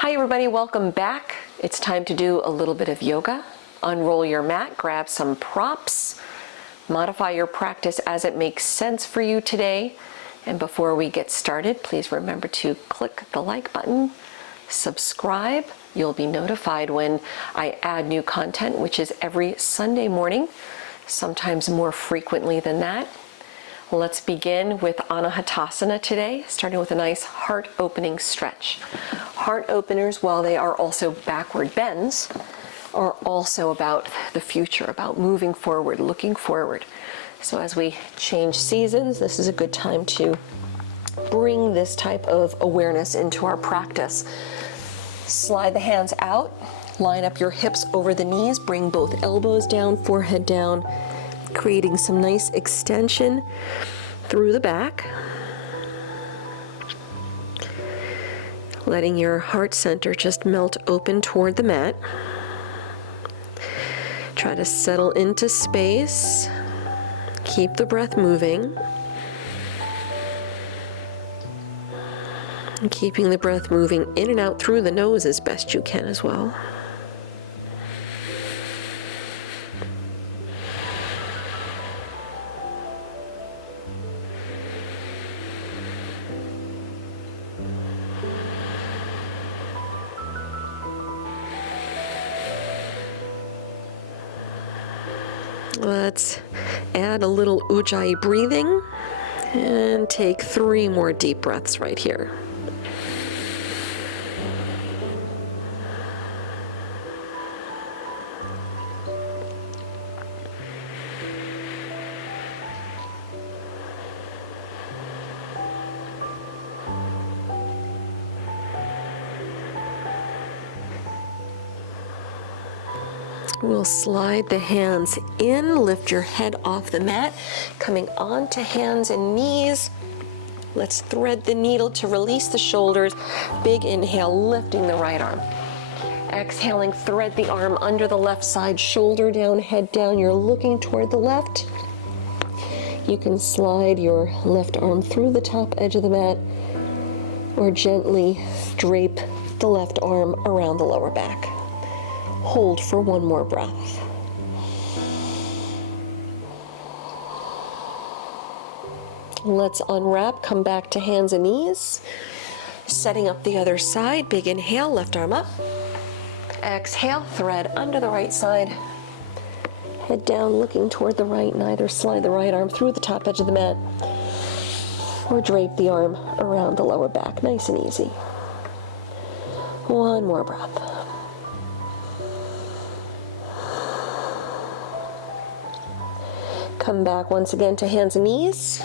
Hi everybody, welcome back. It's time to do a little bit of yoga. Unroll your mat, grab some props, modify your practice as it makes sense for you today. And before we get started, please remember to click the like button, subscribe. You'll be notified when I add new content, which is every Sunday morning, sometimes more frequently than that. Let's begin with Anahatasana today, starting with a nice heart-opening stretch. Heart openers, while they are also backward bends, are also about the future, about moving forward, looking forward. So as we change seasons, this is a good time to bring this type of awareness into our practice. Slide the hands out, line up your hips over the knees, bring both elbows down, forehead down, creating some nice extension through the back. Letting your heart center just melt open toward the mat. Try to settle into space. Keep the breath moving. And keeping the breath moving in and out through the nose as best you can as well. Let's add a little Ujjayi breathing and take 3 more deep breaths right here. We'll slide the hands in, lift your head off the mat, coming onto hands and knees. Let's thread the needle to release the shoulders. Big inhale, lifting the right arm. Exhaling, thread the arm under the left side, shoulder down, head down. You're looking toward the left. You can slide your left arm through the top edge of the mat or gently drape the left arm around the lower back. Hold for 1 more breath. Let's unwrap, come back to hands and knees. Setting up the other side, big inhale, left arm up. Exhale, thread under the right side. Head down, looking toward the right, and either slide the right arm through the top edge of the mat or drape the arm around the lower back, nice and easy. 1 more breath. Come back once again to hands and knees.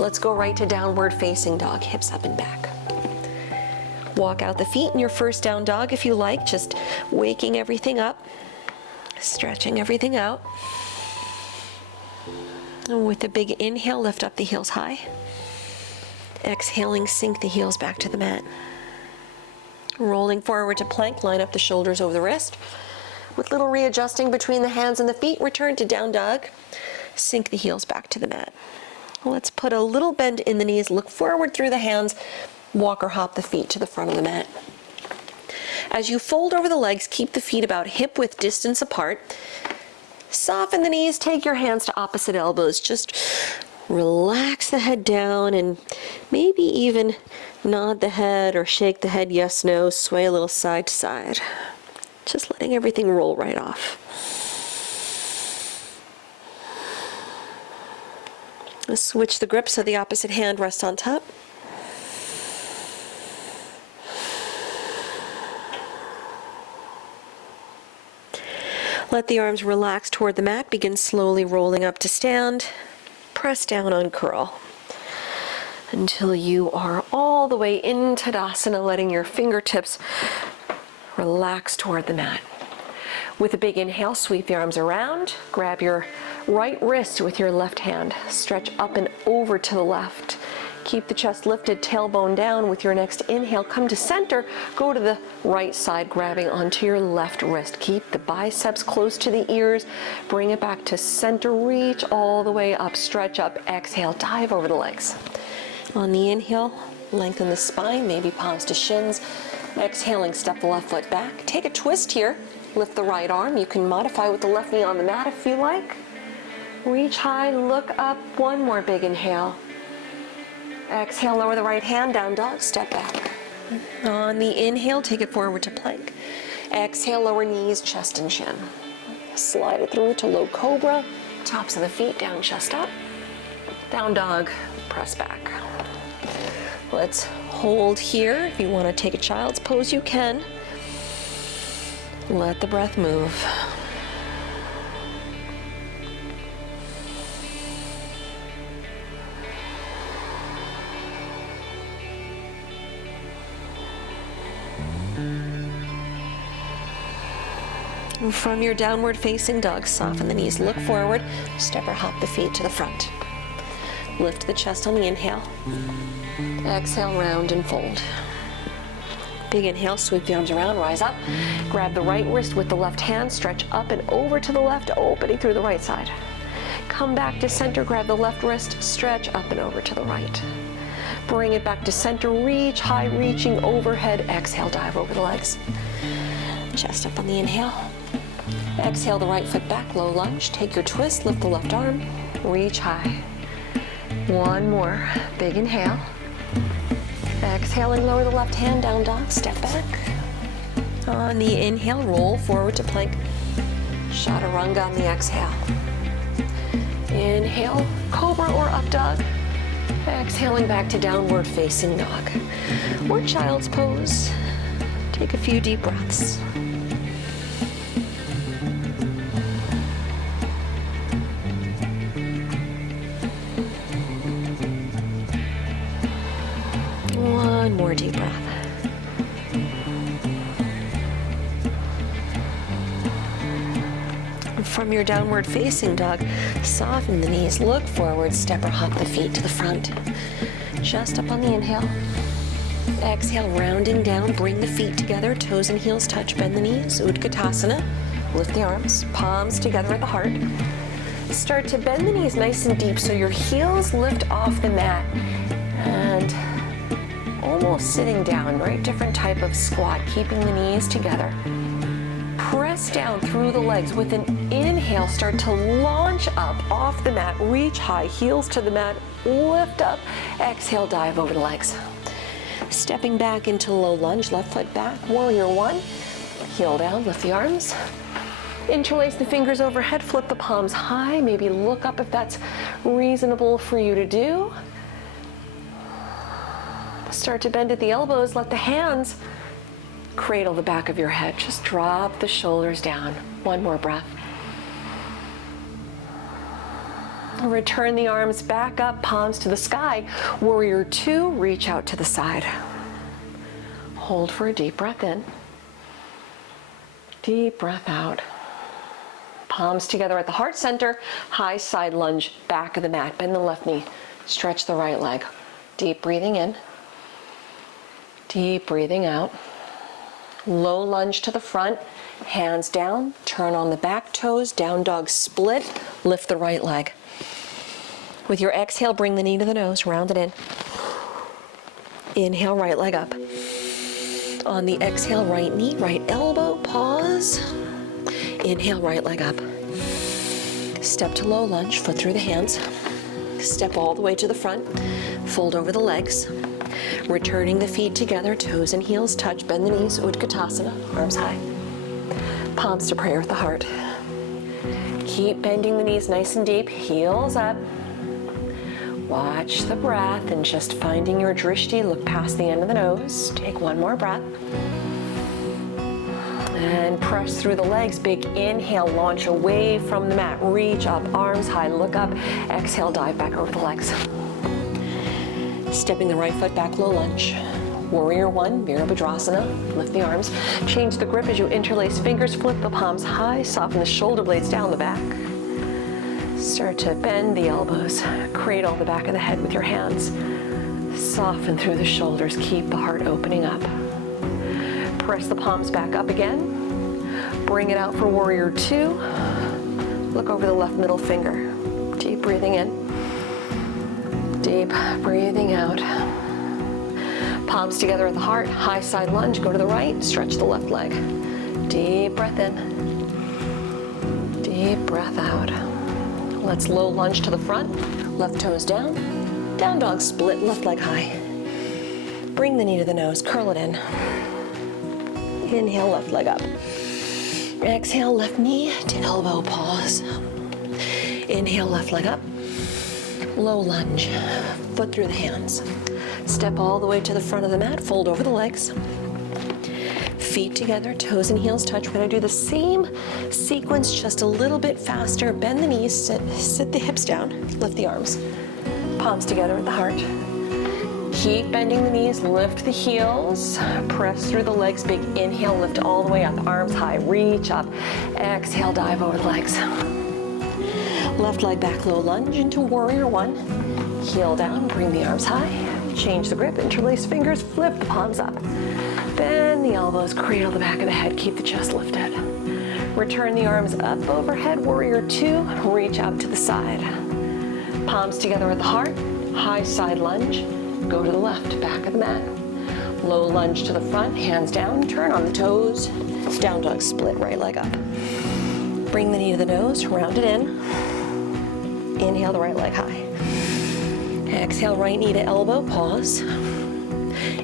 Let's go right to downward facing dog, hips up and back. Walk out the feet in your first down dog if you like, just waking everything up, stretching everything out. And with a big inhale, lift up the heels high. Exhaling, sink the heels back to the mat. Rolling forward to plank, line up the shoulders over the wrist. With little readjusting between the hands and the feet, return to down dog. Sink the heels back to the mat. Let's put a little bend in the knees, look forward through the hands, walk or hop the feet to the front of the mat. As you fold over the legs, keep the feet about hip-width distance apart. Soften the knees, take your hands to opposite elbows. Just relax the head down and maybe even nod the head or shake the head yes, no, sway a little side to side. Just letting everything roll right off. Let's switch the grip so the opposite hand rests on top. Let the arms relax toward the mat. Begin slowly rolling up to stand. Press down on curl until you are all the way in Tadasana, letting your fingertips relax toward the mat. With a big inhale, sweep the arms around. Grab your right wrist with your left hand. Stretch up and over to the left. Keep the chest lifted, tailbone down. With your next inhale, come to center. Go to the right side, grabbing onto your left wrist. Keep the biceps close to the ears. Bring it back to center. Reach all the way up. Stretch up. Exhale. Dive over the legs. On the inhale, lengthen the spine, maybe palms to shins. Exhaling, step the left foot back. Take a twist here. Lift the right arm. You can modify with the left knee on the mat if you like. Reach high, look up. One more big inhale. Exhale, lower the right hand, down dog, step back. On the inhale, take it forward to plank. Exhale, lower knees, chest and chin. Slide it through to low cobra. Tops of the feet, down, chest up. Down dog, press back. Let's hold here. If you want to take a child's pose, you can. Let the breath move. From your downward facing dog, soften the knees, look forward, step or hop the feet to the front. Lift the chest on the inhale. Exhale, round and fold. Big inhale, sweep the arms around, rise up. Grab the right wrist with the left hand, stretch up and over to the left, opening through the right side. Come back to center, grab the left wrist, stretch up and over to the right. Bring it back to center, reach high, reaching overhead. Exhale, dive over the legs. Chest up on the inhale. Exhale the right foot back, low lunge. Take your twist, lift the left arm, reach high. One more, big inhale. Exhaling, lower the left hand, down dog, step back. On the inhale, roll forward to plank. Chaturanga on the exhale. Inhale, cobra or up dog. Exhaling back to downward facing dog. Or child's pose. Take a few deep breaths. One more deep breath. From your downward facing dog, soften the knees, look forward, step or hop the feet to the front. Chest up on the inhale. Exhale, rounding down, bring the feet together, toes and heels touch, bend the knees, Utkatasana. Lift the arms, palms together at the heart. Start to bend the knees nice and deep so your heels lift off the mat. And almost sitting down, right? Different type of squat, keeping the knees together. Press down through the legs. With an inhale, start to launch up off the mat, reach high, heels to the mat, lift up. Exhale, dive over the legs. Stepping back into low lunge, left foot back, warrior one. Heel down, lift the arms. Interlace the fingers overhead, flip the palms high. Maybe look up if that's reasonable for you to do. Start to bend at the elbows, let the hands cradle the back of your head. Just drop the shoulders down. One more breath. Return the arms back up, palms to the sky. Warrior two, reach out to the side. Hold for a deep breath in. Deep breath out. Palms together at the heart center. High side lunge, back of the mat. Bend the left knee. Stretch the right leg. Deep breathing in. Deep breathing out. Low lunge to the front, hands down, turn on the back toes, down dog split, lift the right leg. With your exhale, bring the knee to the nose, round it in. Inhale, right leg up. On the exhale, right knee, right elbow, pause. Inhale, right leg up. Step to low lunge, foot through the hands. Step all the way to the front, fold over the legs. Returning the feet together, toes and heels touch, bend the knees, Utkatasana, arms high. Palms to prayer with the heart. Keep bending the knees nice and deep, heels up. Watch the breath and just finding your drishti, look past the end of the nose. Take one more breath. And press through the legs, big inhale, launch away from the mat, reach up, arms high, look up. Exhale, dive back over the legs. Stepping the right foot back, low lunge. Warrior one, Virabhadrasana. Lift the arms. Change the grip as you interlace fingers, flip the palms high, soften the shoulder blades down the back. Start to bend the elbows. Cradle the back of the head with your hands. Soften through the shoulders, keep the heart opening up. Press the palms back up again. Bring it out for warrior two. Look over the left middle finger. Deep breathing in. Deep breathing out. Palms together at the heart, high side lunge, go to the right, stretch the left leg. Deep breath in, deep breath out. Let's low lunge to the front, left toes down, down dog split, left leg high. Bring the knee to the nose, curl it in. Inhale, left leg up. Exhale, left knee to elbow, pause. Inhale, left leg up. Low lunge, foot through the hands. Step all the way to the front of the mat, fold over the legs. Feet together, toes and heels touch. We're gonna do the same sequence, just a little bit faster. Bend the knees, sit the hips down, lift the arms. Palms together at the heart. Keep bending the knees, lift the heels, press through the legs, big inhale, lift all the way up, arms high, reach up. Exhale, dive over the legs. Left leg back, low lunge into warrior one. Heel down, bring the arms high. Change the grip, interlace fingers, flip the palms up. Bend the elbows, cradle the back of the head, keep the chest lifted. Return the arms up overhead, warrior two, reach out to the side. Palms together at the heart, high side lunge, go to the left, back of the mat. Low lunge to the front, hands down, turn on the toes, down dog split, right leg up. Bring the knee to the nose, round it in. Inhale the right leg high. Exhale, right knee to elbow, pause.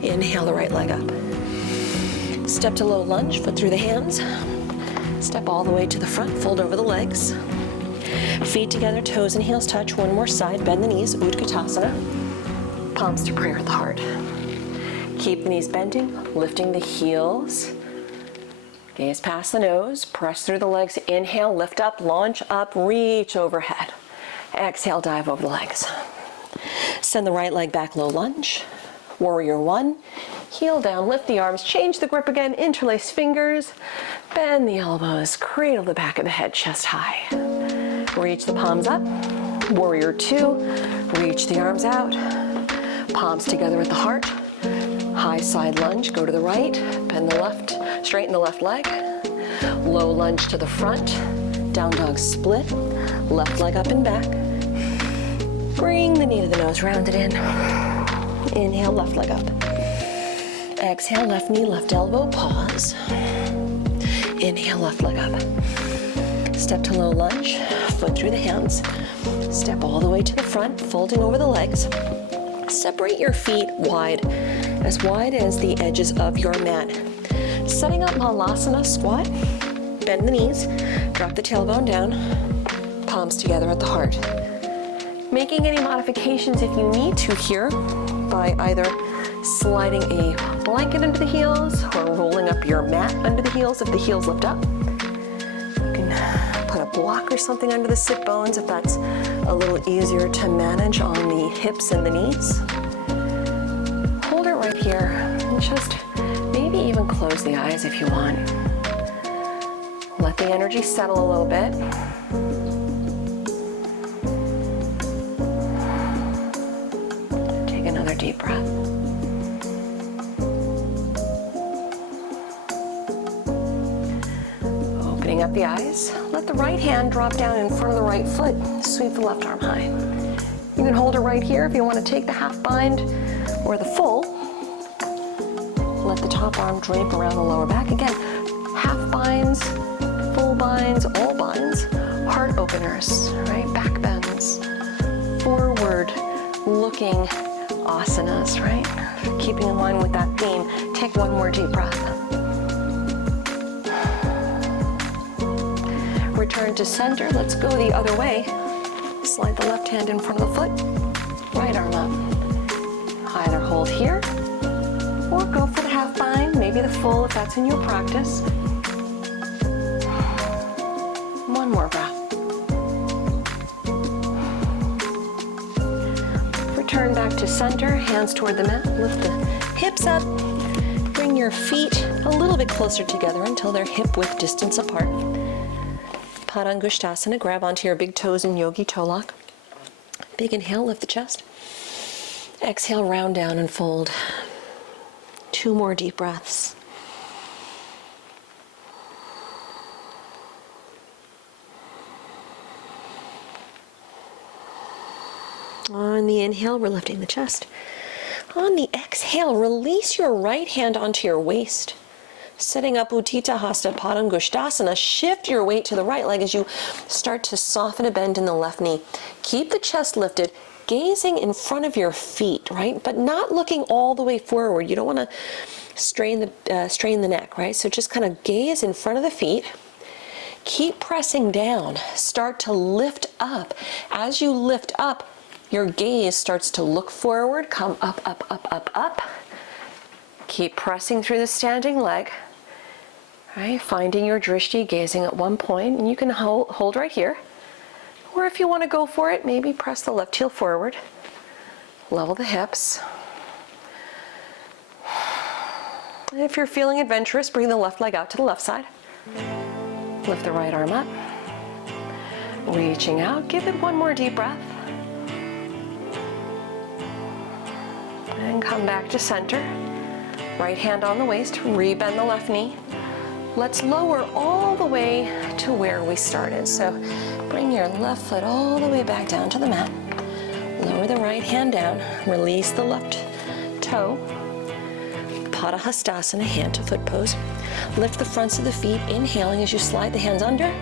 Inhale the right leg up. Step to low lunge, foot through the hands. Step all the way to the front, fold over the legs. Feet together, toes and heels touch, one more side, bend the knees, Utkatasana. Palms to prayer at the heart. Keep the knees bending, lifting the heels. Gaze past the nose, press through the legs, inhale, lift up, launch up, reach overhead. Exhale, dive over the legs. Send the right leg back, low lunge. Warrior one, heel down, lift the arms, change the grip again, interlace fingers, bend the elbows, cradle the back of the head, chest high. Reach the palms up, warrior two, reach the arms out, palms together at the heart, high side lunge, go to the right, bend the left, straighten the left leg, low lunge to the front, down dog split, left leg up and back. Bring the knee to the nose, round it in. Inhale, left leg up. Exhale, left knee, left elbow, pause. Inhale, left leg up. Step to low lunge, foot through the hands. Step all the way to the front, folding over the legs. Separate your feet wide as the edges of your mat. Setting up Malasana squat, bend the knees, drop the tailbone down, palms together at the heart. Making any modifications if you need to here by either sliding a blanket under the heels or rolling up your mat under the heels if the heels lift up. You can put a block or something under the sit bones if that's a little easier to manage on the hips and the knees. Hold it right here and just maybe even close the eyes if you want. Let the energy settle a little bit. Take another deep breath. Opening up the eyes, let the right hand drop down in front of the right foot. Sweep the left arm high. You can hold it right here if you want to take the half bind or the full. Let the top arm drape around the lower back. Again, half binds, full binds, all binds, heart openers, right? Back bends, forward looking asanas, right? Keeping in line with that theme. Take one more deep breath. Return to center. Let's go the other way. Slide the left hand in front of the foot, right arm up. Either hold here or go for the half bind, maybe the full if that's in your practice. One more breath. Return back to center, hands toward the mat, lift the hips up, bring your feet a little bit closer together until they're hip width distance apart. Padangusthasana, grab onto your big toes in yogi toe lock. Big inhale, lift the chest. Exhale, round down and fold. 2 more deep breaths. On the inhale, we're lifting the chest. On the exhale, release your right hand onto your waist. Setting up Utthita Hasta Padangusthasana, shift your weight to the right leg as you start to soften a bend in the left knee. Keep the chest lifted, gazing in front of your feet, right? But not looking all the way forward. You don't want to strain the neck, right? So just kind of gaze in front of the feet. Keep pressing down. Start to lift up. As you lift up, your gaze starts to look forward, come up, up, up, up, up. Keep pressing through the standing leg. Right, finding your drishti, gazing at one point, and you can hold right here. Or if you want to go for it, maybe press the left heel forward. Level the hips. And if you're feeling adventurous, bring the left leg out to the left side. Lift the right arm up. Reaching out, give it one more deep breath. And come back to center. Right hand on the waist, rebend the left knee. Let's lower all the way to where we started. So bring your left foot all the way back down to the mat. Lower the right hand down, release the left toe. Padahastasana, hand to foot pose. Lift the fronts of the feet, inhaling as you slide the hands under.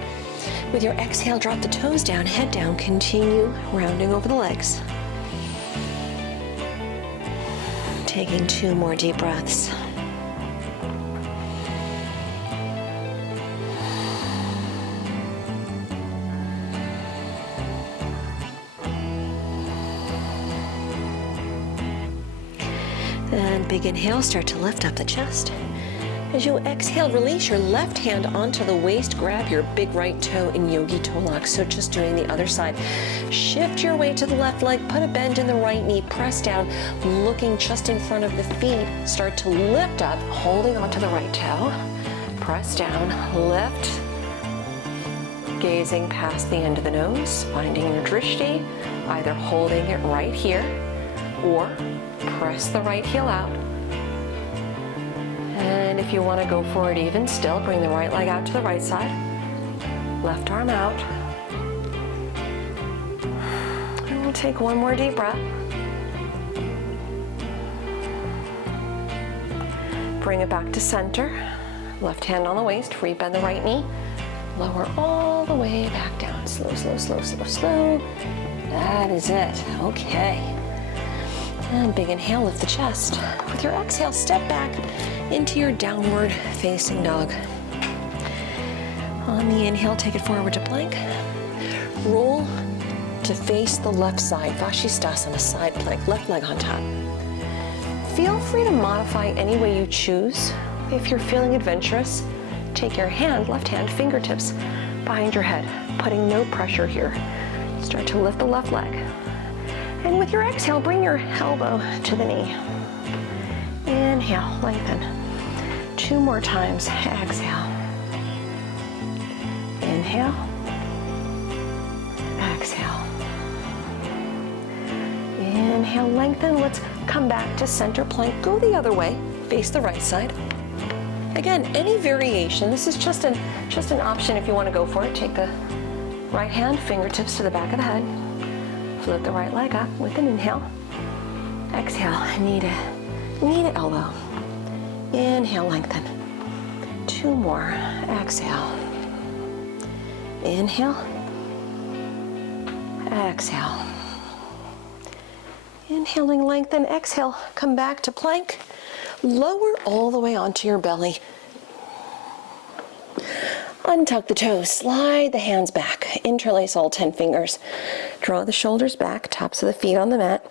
With your exhale, drop the toes down, head down, continue rounding over the legs. Taking 2 more deep breaths. And big inhale, start to lift up the chest. As you exhale, release your left hand onto the waist, grab your big right toe in yogi toe lock. So just doing the other side. Shift your weight to the left leg, put a bend in the right knee, press down, looking just in front of the feet. Start to lift up, holding onto the right toe. Press down, lift, gazing past the end of the nose, finding your drishti, either holding it right here or press the right heel out. And if you want to go for it even still, bring the right leg out to the right side. Left arm out. And we'll take one more deep breath. Bring it back to center. Left hand on the waist, free bend the right knee. Lower all the way back down. Slow, slow, slow, slow, slow. That is it. Okay. And big inhale, lift the chest. With your exhale, step back into your downward facing dog. On the inhale, take it forward to plank. Roll to face the left side, Vashisthasana, side plank, left leg on top. Feel free to modify any way you choose. If you're feeling adventurous, take your hand, left hand, fingertips behind your head, putting no pressure here. Start to lift the left leg. And with your exhale, bring your elbow to the knee. Inhale, lengthen. 2 more times, exhale. Inhale, exhale. Inhale, lengthen. Let's come back to center plank. Go the other way, face the right side. Again, any variation. This is just an option if you want to go for it. Take the right hand, fingertips to the back of the head. Flip the right leg up with an inhale. Exhale, knee to elbow. Inhale, lengthen. 2 more. Exhale. Inhale. Exhale. Inhaling, lengthen. Exhale, come back to plank. Lower all the way onto your belly. Untuck the toes, slide the hands back, interlace all 10 fingers. Draw the shoulders back, tops of the feet on the mat.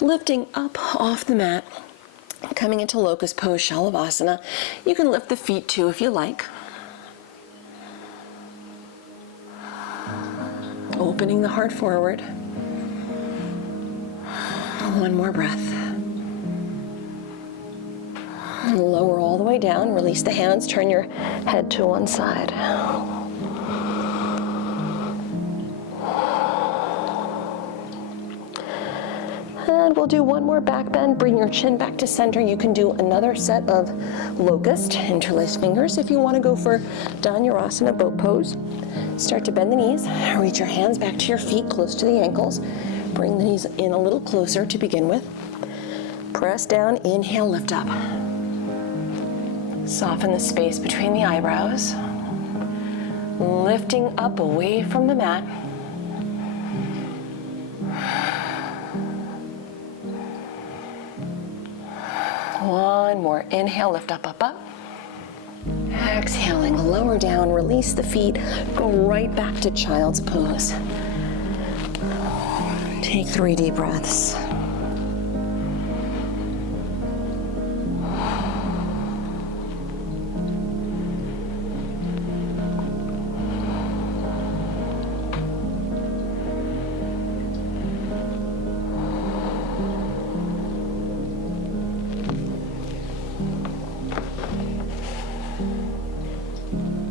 Lifting up off the mat, coming into locust pose, Shalavasana. You can lift the feet too if you like. Opening the heart forward. One more breath. And lower all the way down, release the hands, turn your head to one side. And we'll do one more back bend. Bring your chin back to center. You can do another set of locust, interlace fingers. If you want to go for Dhanurasana, boat pose, start to bend the knees. Reach your hands back to your feet, close to the ankles. Bring the knees in a little closer to begin with. Press down, inhale, lift up. Soften the space between the eyebrows. Lifting up away from the mat. One more. Inhale, lift up, up, up. Exhaling, lower down, release the feet. Go right back to child's pose. Take 3 deep breaths.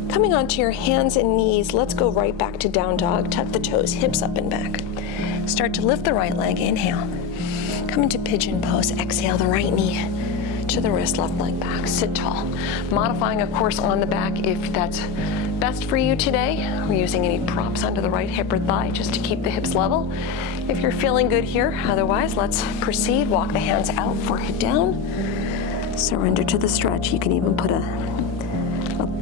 Coming onto your hands and knees, let's go right back to down dog. Tuck the toes, hips up and back. Start to lift the right leg, inhale. Come into pigeon pose, exhale the right knee to the wrist, left leg back. Sit tall. Modifying, of course, on the back if that's best for you today. We're using any props under the right hip or thigh just to keep the hips level. If you're feeling good here, otherwise, let's proceed. Walk the hands out, forehead down. Surrender to the stretch. You can even put a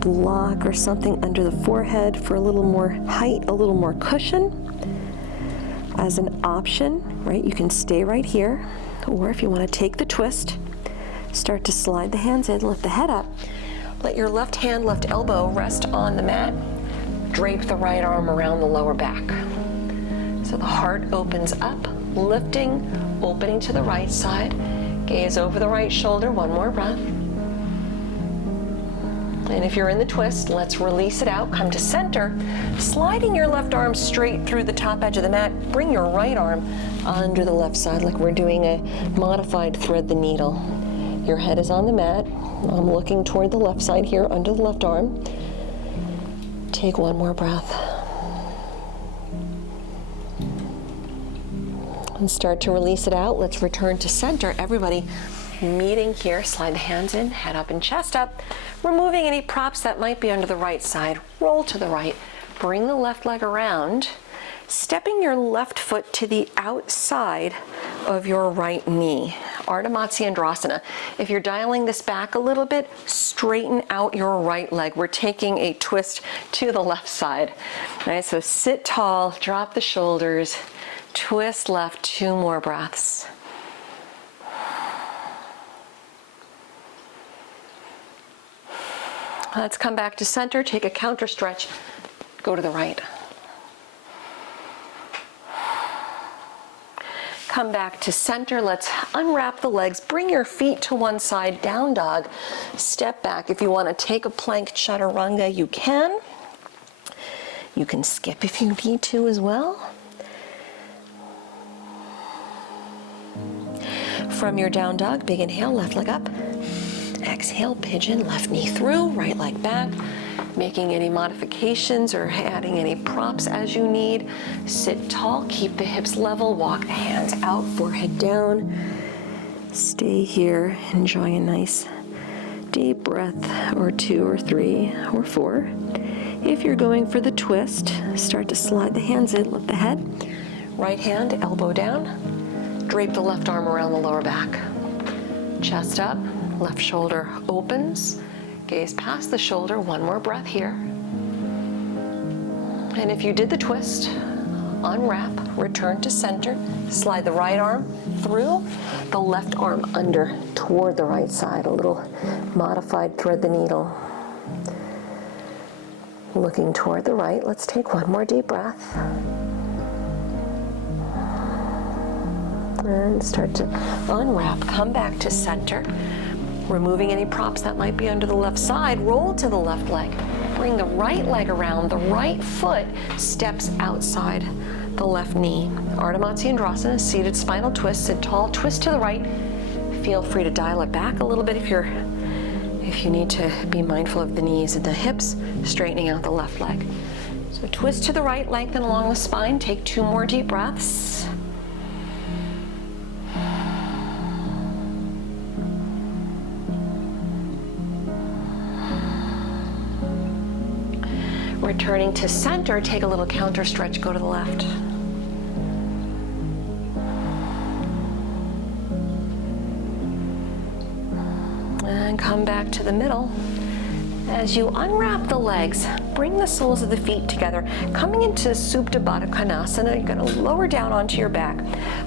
block or something under the forehead for a little more height, a little more cushion. As an option, right, you can stay right here, or if you want to take the twist, start to slide the hands in, lift the head up. Let your left hand, left elbow rest on the mat. Drape the right arm around the lower back. So the heart opens up, lifting, opening to the right side. Gaze over the right shoulder, one more breath. And if you're in the twist, let's release it out. Come to center, sliding your left arm straight through the top edge of the mat. Bring your right arm under the left side like we're doing a modified thread the needle. Your head is on the mat. I'm looking toward the left side here, under the left arm. Take one more breath. And start to release it out. Let's return to center. Everybody meeting here, slide the hands in, head up and chest up. Removing any props that might be under the right side. Roll to the right. Bring the left leg around. Stepping your left foot to the outside of your right knee. Ardha Matsyendrasana. If you're dialing this back a little bit, straighten out your right leg. We're taking a twist to the left side. All right, so sit tall, drop the shoulders, twist left, 2 more breaths. Let's come back to center, take a counter stretch, go to the right. Come back to center, let's unwrap the legs, bring your feet to one side, down dog, step back. If you want to take a plank chaturanga, you can. You can skip if you need to as well. From your down dog, big inhale, left leg up. Exhale, pigeon, left knee through, right leg back. Making any modifications or adding any props as you need. Sit tall, keep the hips level, walk the hands out, forehead down. Stay here, enjoy a nice deep breath or 2 or 3 or 4. If you're going for the twist, start to slide the hands in, lift the head. Right hand, elbow down. Drape the left arm around the lower back. Chest up. Left shoulder opens, gaze past the shoulder, one more breath here. And if you did the twist, unwrap, return to center, slide the right arm through, the left arm under toward the right side, a little modified thread the needle. Looking toward the right, let's take one more deep breath. And start to unwrap, come back to center. Removing any props that might be under the left side, roll to the left leg. Bring the right leg around, the right foot steps outside the left knee. Ardha Matsyendrasana, seated spinal twist, sit tall, twist to the right. Feel free to dial it back a little bit if you need to be mindful of the knees and the hips, straightening out the left leg. So twist to the right, lengthen along the spine, take 2 more deep breaths. Returning to center, take a little counter stretch, go to the left. And come back to the middle. As you unwrap the legs, bring the soles of the feet together. Coming into Supta Badakanasana, you're going to lower down onto your back.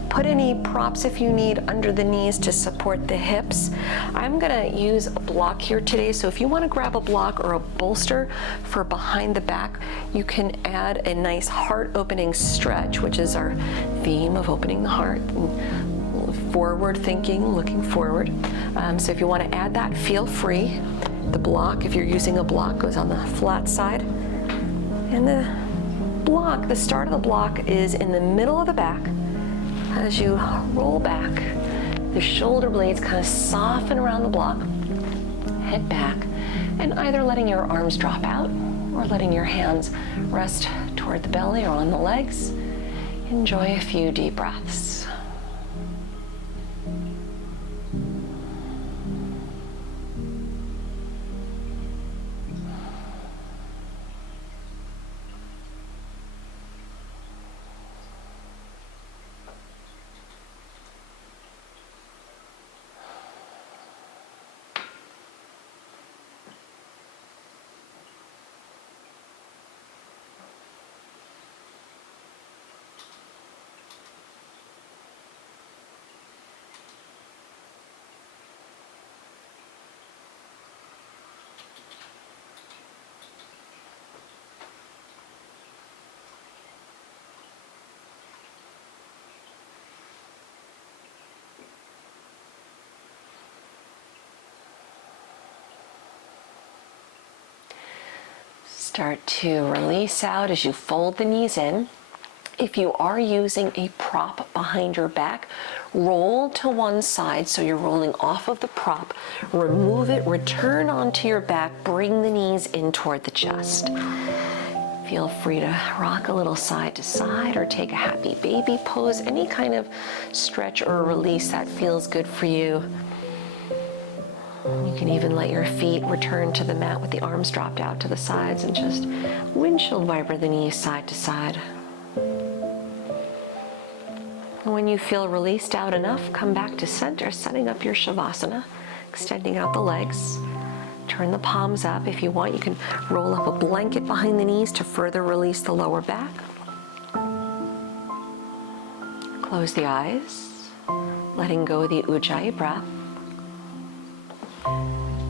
Put any props if you need under the knees to support the hips. I'm going to use a block here today, so if you want to grab a block or a bolster for behind the back, you can add a nice heart opening stretch, which is our theme of opening the heart. Forward thinking, looking forward. So if you want to add that, feel free. The block, if you're using a block, goes on the flat side. And the block, the start of the block is in the middle of the back. As you roll back, the shoulder blades kind of soften around the block, head back, and either letting your arms drop out or letting your hands rest toward the belly or on the legs. Enjoy a few deep breaths. Start to release out as you fold the knees in. If you are using a prop behind your back, roll to one side so you're rolling off of the prop. Remove it, return onto your back, bring the knees in toward the chest. Feel free to rock a little side to side or take a happy baby pose, any kind of stretch or release that feels good for you. You can even let your feet return to the mat with the arms dropped out to the sides and just windshield wiper the knees side to side. When you feel released out enough, come back to center, setting up your Shavasana, extending out the legs. Turn the palms up. If you want, you can roll up a blanket behind the knees to further release the lower back. Close the eyes, letting go of the Ujjayi breath.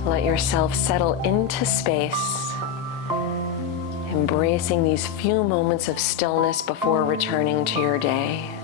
Let yourself settle into space, embracing these few moments of stillness before returning to your day.